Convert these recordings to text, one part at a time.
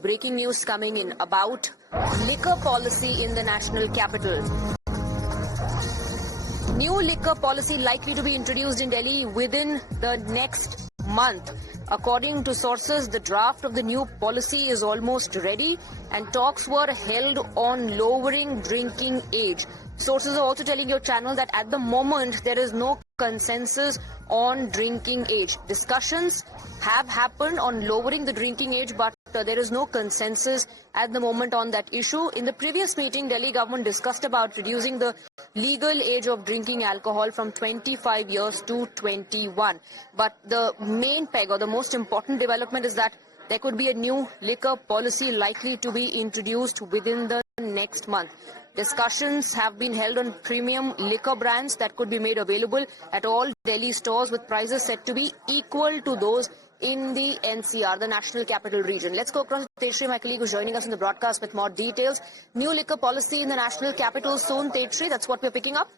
Breaking news coming in about liquor policy in the national capital. New liquor policy likely to be introduced in Delhi within the next month. According to sources, the draft of the new policy is almost ready and talks were held on lowering drinking age. Sources are also telling your channel that at the moment there is no consensus on drinking age. Discussions have happened on lowering the drinking age, but there is no consensus at the moment on that issue. In the previous meeting, Delhi government discussed about reducing the legal age of drinking alcohol from 25 years to 21. But the main peg or the most important development is that there could be a new liquor policy likely to be introduced within the next month. Discussions have been held on premium liquor brands that could be made available at all Delhi stores with prices set to be equal to those in the NCR, the National Capital Region. Let's go across to Tetri, my colleague who's joining us in the broadcast with more details. New liquor policy in the National Capital soon, Tetri, that's what we're picking up.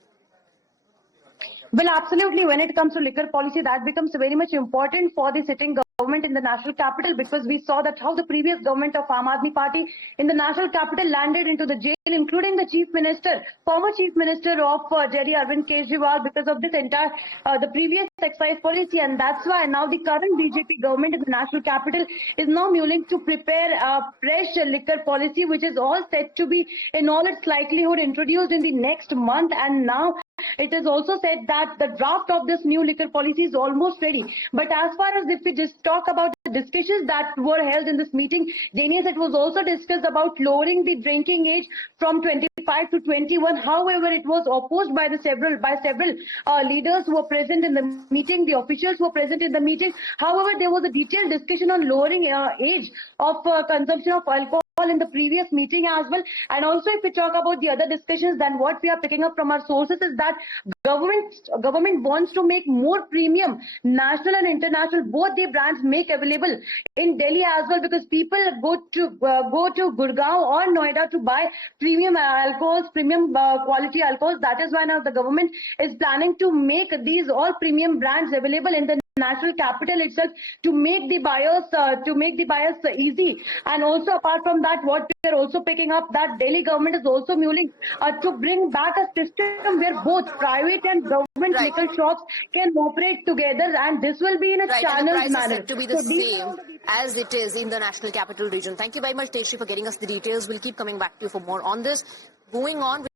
Well, absolutely. When it comes to liquor policy, that becomes very much important for the sitting government in the national capital, because we saw that how the previous government of Aam Aadmi Party in the national capital landed into the jail, including the chief minister, former chief minister of Delhi, Arvind Kejriwal, because of this entire the previous excise policy. And that's why now the current BJP government in the national capital is now mulling to prepare a fresh liquor policy, which is all set to be in all its likelihood introduced in the next month. And now it is also said that the draft of this new liquor policy is almost ready. But as far as if we just talk about the discussions that were held in this meeting, Janius, it was also discussed about lowering the drinking age from 25 to 21. However, it was opposed by several leaders who were present in the meeting, the officials who were present in the meeting. However, there was a detailed discussion on lowering age of consumption of alcohol in the previous meeting as well. And also, if we talk about the other discussions, then what we are picking up from our sources is that government wants to make more premium national and international, both the brands make available in Delhi as well, because people go to Gurgaon or Noida to buy premium alcohols, premium quality alcohols. That is why now the government is planning to make these all premium brands available in the national capital itself, to make the buyers easy. And also, apart from that, what we are also picking up, that Delhi government is also mulling to bring back a system where both private and government liquor shops can operate together, and this will be in a channeled manner. To be the same as it is in the National Capital Region. Thank you very much, Tetri, for getting us the details. We'll keep coming back to you for more on this. Moving on.